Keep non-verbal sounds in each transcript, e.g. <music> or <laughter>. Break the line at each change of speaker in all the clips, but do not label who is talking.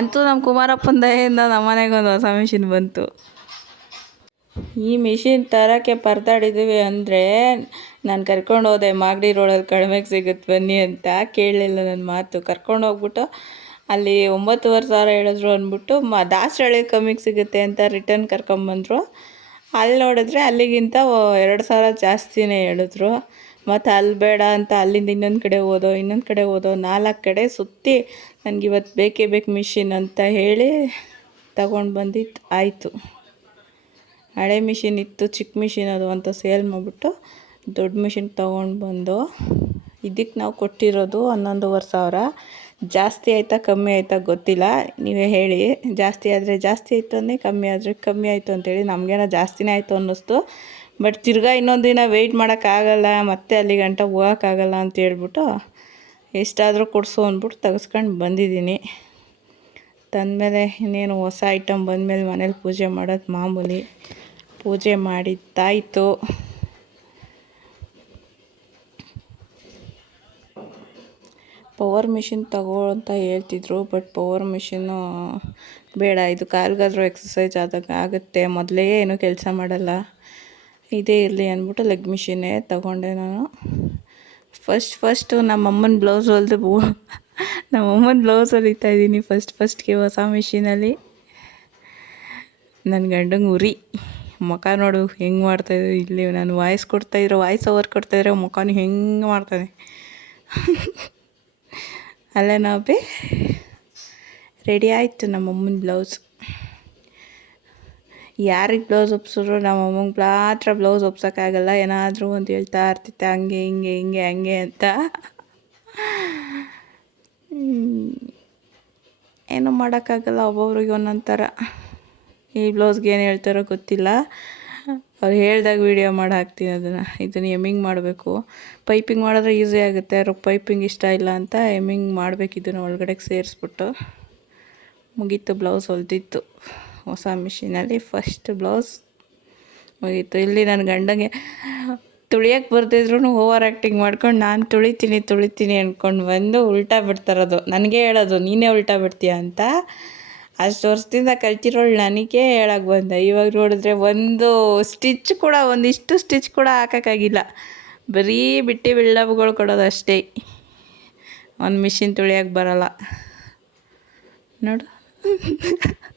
ಅಂತೂ ನಮ್ಮ ಕುಮಾರಪ್ಪನ ದಯೆಯಿಂದ ನಮ್ಮ ಮನೆಗೆ ಒಂದು ಹೊಸ ಮಿಷಿನ್ ಬಂತು. ಈ ಮಿಷಿನ್ ತರೋಕ್ಕೆ ಪರದಾಡಿದ್ದೀವಿ ಅಂದರೆ ನಾನು ಕರ್ಕೊಂಡು ಹೋದೆ ಮಾಗಡಿ ರೋಡಲ್ಲಿ ಕಡಿಮೆಗೆ ಸಿಗುತ್ತೆ ಬನ್ನಿ ಅಂತ ಕೇಳಲಿಲ್ಲ ನನ್ನ ಮಾತು. ಕರ್ಕೊಂಡು ಹೋಗ್ಬಿಟ್ಟು ಅಲ್ಲಿ ಒಂಬತ್ತುವರೆ ಸಾವಿರ ಹೇಳಿದ್ರು ಅಂದ್ಬಿಟ್ಟು ಮ ದಾಸರಳ್ಳಿ ಕಮ್ಮಿಗೆ ಸಿಗುತ್ತೆ ಅಂತ ರಿಟರ್ನ್ ಕರ್ಕೊಂಬಂದರು ಅಲ್ಲಿ ನೋಡಿದ್ರೆ ಅಲ್ಲಿಗಿಂತ ಎರಡು ಸಾವಿರ ಜಾಸ್ತಿನೇ ಹೇಳಿದ್ರು. ಮತ್ತು ಅಲ್ಲಿ ಬೇಡ ಅಂತ ಅಲ್ಲಿಂದ ಇನ್ನೊಂದು ಕಡೆ ಓದೋ ಇನ್ನೊಂದು ಕಡೆ ಓದೋ ನಾಲ್ಕು ಕಡೆ ಸುತ್ತಿ ನನಗೆ ಇವತ್ತು ಬೇಕೇ ಬೇಕು ಮಿಷಿನ್ ಅಂತ ಹೇಳಿ ತಗೊಂಡು ಬಂದಿತ್ತು ಆಯಿತು. ಹಳೆ ಮಿಷಿನ್ ಇತ್ತು ಚಿಕ್ಕ ಮಿಷಿನ್ ಅದು ಅಂತ ಸೇಲ್ ಮಾಡಿಬಿಟ್ಟು ದೊಡ್ಡ ಮಿಷಿನ್ ತೊಗೊಂಡು ಬಂದು ಇದಕ್ಕೆ ನಾವು ಕೊಟ್ಟಿರೋದು ಹನ್ನೊಂದುವರೆ ಸಾವಿರ. ಜಾಸ್ತಿ ಆಯಿತಾ, ಕಮ್ಮಿ ಆಯಿತಾ ಗೊತ್ತಿಲ್ಲ. ನೀವೇ ಹೇಳಿ, ಜಾಸ್ತಿ ಆದರೆ ಜಾಸ್ತಿ ಆಯಿತು ಅಂದರೆ ಕಮ್ಮಿ ಆದರೆ ಕಮ್ಮಿ ಆಯಿತು ಅಂತೇಳಿ ನಮಗೇನೋ ಜಾಸ್ತಿನೇ ಆಯಿತು ಅನ್ನಿಸ್ತು. ಬಟ್ ತಿರ್ಗಾ ಇನ್ನೊಂದು ದಿನ ವೆಯ್ಟ್ ಮಾಡೋಕ್ಕಾಗಲ್ಲ ಮತ್ತೆ ಅಲ್ಲಿ ಗಂಟ ಹೋಗೋಕ್ಕಾಗಲ್ಲ ಅಂತ ಹೇಳ್ಬಿಟ್ಟು ಎಷ್ಟಾದರೂ ಕೊಡಿಸು ಅಂದ್ಬಿಟ್ಟು ತೆಗೆಸ್ಕೊಂಡು ಬಂದಿದ್ದೀನಿ. ತಂದಮೇಲೆ ಇನ್ನೇನು ಹೊಸ ಐಟಮ್ ಬಂದಮೇಲೆ ಮನೇಲಿ ಪೂಜೆ ಮಾಡೋದು ಮಾಮೂಲಿ. ಪೂಜೆ ಮಾಡಿದ್ದಾಯಿತು. ಪವರ್ ಮಿಷಿನ್ ತಗೋ ಅಂತ ಹೇಳ್ತಿದ್ರು ಬಟ್ ಪವರ್ ಮಿಷಿನ್ನು ಬೇಡ. ಇದು ಕಾಲ್ಗಾದ್ರೂ ಎಕ್ಸಸೈಜ್ ಆದಾಗ ಆಗುತ್ತೆ. ಮೊದಲೇ ಏನೂ ಕೆಲಸ ಮಾಡಲ್ಲ. ಇದೇ ಇರಲಿ ಅಂದ್ಬಿಟ್ಟು ಲೆಗ್ ಮಿಷಿನ್ನೇ ತಗೊಂಡೆ ನಾನು. ಫಸ್ಟ್ ಫಸ್ಟು ನಮ್ಮಮ್ಮನ ಬ್ಲೌಸ್ ಹೊಲಿದು ನಮ್ಮಮ್ಮನ ಬ್ಲೌಸ್ ಹೊಲಿತಾ ಇದ್ದೀನಿ ಫಸ್ಟ್ ಫಸ್ಟ್ಗೆ ಹೊಸ ಮಿಷಿನಲ್ಲಿ ನನ್ನ ಗಂಡಂಗೆ ಉರಿ. ಮುಖ ನೋಡು, ಹೆಂಗೆ ಮಾಡ್ತಾಯಿದ್ರು ಇಲ್ಲಿ ನಾನು ವಾಯ್ಸ್ ಕೊಡ್ತಾಯಿದ್ರೆ ವಾಯ್ಸ್ ಓವರ್ ಕೊಡ್ತಾಯಿದ್ರೆ ಮುಖನ ಹೆಂಗೆ ಮಾಡ್ತಾನೆ? ಅಲ್ಲ ಬಿ ರೆಡಿ ಆಯಿತು ನಮ್ಮಮ್ಮನ ಬ್ಲೌಸ್ ಯಾರಿಗೆ ಬ್ಲೌಸ್ ಒಪ್ಸಿದ್ರು ನಮ್ಮ ಅಮ್ಮಂಗೆ ಮಾತ್ರ ಬ್ಲೌಸ್ ಒಪ್ಸೋಕ್ಕಾಗಲ್ಲ, ಏನಾದರೂ ಒಂದು ಹೇಳ್ತಾ ಇರ್ತಿತ್ತೆ, ಹಂಗೆ, ಹಿಂಗೆ ಹಿಂಗೆ, ಹಂಗೆ ಅಂತ. ಏನೂ ಮಾಡೋಕ್ಕಾಗಲ್ಲ, ಒಬ್ಬೊಬ್ರಿಗೆ ಒಂದೊಂದು ಥರ. ಈ ಬ್ಲೌಸ್ಗೆ ಏನು ಹೇಳ್ತಾರೋ ಗೊತ್ತಿಲ್ಲ. ಅವ್ರು ಹೇಳ್ದಾಗ ವೀಡಿಯೋ ಮಾಡಿ ಹಾಕ್ತೀನಿ ಅದನ್ನು. ಇದನ್ನು ಎಮ್ಮಿಂಗ್ ಮಾಡಬೇಕು. ಪೈಪಿಂಗ್ ಮಾಡಿದ್ರೆ ಈಸಿ ಆಗುತ್ತೆ. ಅವ್ರಿಗೆ ಪೈಪಿಂಗ್ ಇಷ್ಟ ಇಲ್ಲ ಅಂತ ಎಮ್ಮಿಂಗ್ ಮಾಡಬೇಕು ಇದನ್ನು ಒಳಗಡೆಗೆ ಸೇರಿಸ್ಬಿಟ್ಟು. ಮುಗೀತು ಬ್ಲೌಸ್ ಹೊಲ್ದಿತ್ತು. ಹೊಸ ಮಿಷಿನಲ್ಲಿ ಫಸ್ಟ್ ಬ್ಲೌಸ್ ಮುಗೀತು. ಇಲ್ಲಿ ನನ್ನ ಗಂಡಂಗೆ ತುಳಿಯಕ್ಕೆ ಬರ್ತಿದ್ರು ಓವರ್ ಆ್ಯಕ್ಟಿಂಗ್ ಮಾಡ್ಕೊಂಡು ನಾನು ತುಳಿತೀನಿ ತುಳಿತೀನಿ ಅಂದ್ಕೊಂಡು ಬಂದು ಉಲ್ಟಾ ಬಿಡ್ತಾರದು ನನಗೆ ಹೇಳೋದು, ನೀನೇ ಉಲ್ಟಾ ಬಿಡ್ತೀಯ ಅಂತ. ಅಷ್ಟು ವರ್ಷದಿಂದ ಕಲ್ತಿರೋಳು ನನಗೆ ಹೇಳಕ್ಕೆ ಬಂದ. ಇವಾಗ ನೋಡಿದ್ರೆ ಒಂದು ಸ್ಟಿಚ್ ಕೂಡ, ಒಂದಿಷ್ಟು ಸ್ಟಿಚ್ ಕೂಡ ಹಾಕೋಕ್ಕಾಗಿಲ್ಲ. ಬರೀ ಬಿಟ್ಟು ಬಿಲ್ಡಪ್ಗಳು ಕೊಡೋದು ಅಷ್ಟೇ. ಒಂದು ಮಿಷಿನ್ ತುಳಿಯೋಕೆ ಬರಲ್ಲ. ನೋಡು. <laughs>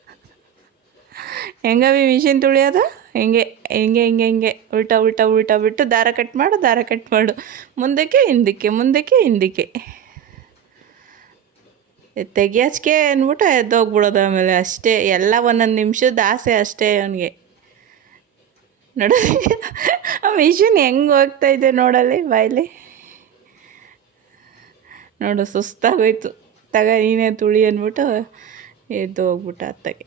ಹೆಂಗವಿ ಮಿಷಿನ್ ತುಳಿಯೋದು? ಹೆಂಗೆ ಹೆಂಗೆ ಹೆಂಗೆ ಹೆಂಗೆ. ಉಲ್ಟಾ ಉಲ್ಟಾ ಉಲ್ಟಾ ಬಿಟ್ಟು ದಾರ ಕಟ್ ಮಾಡು, ದಾರ ಕಟ್ ಮಾಡು. ಮುಂದಕ್ಕೆ, ಹಿಂದಕ್ಕೆ ಮುಂದಕ್ಕೆ, ಹಿಂದಕ್ಕೆ. ತೆಗಿಯೋಚ್ಕೆ ಅಂದ್ಬಿಟ್ಟು ಎದ್ದೋಗ್ಬಿಡೋದು ಆಮೇಲೆ ಅಷ್ಟೇ, ಎಲ್ಲ ಒಂದೊಂದು ನಿಮಿಷದ ಆಸೆ ಅಷ್ಟೇ ಅವನಿಗೆ. ನೋಡ, ಆ ಮಿಷಿನ್ ಹೆಂಗೆ ಇದೆ ನೋಡಲ್ಲಿ ಬಾಯಲ್ಲಿ ನೋಡು, ಸುಸ್ತಾಗೋಯ್ತು. ತಗ ನೀನೇ ತುಳಿ ಅಂದ್ಬಿಟ್ಟು ಎದ್ದು ಹೋಗ್ಬಿಟ್ಟ ಅತ್ತಗೆ.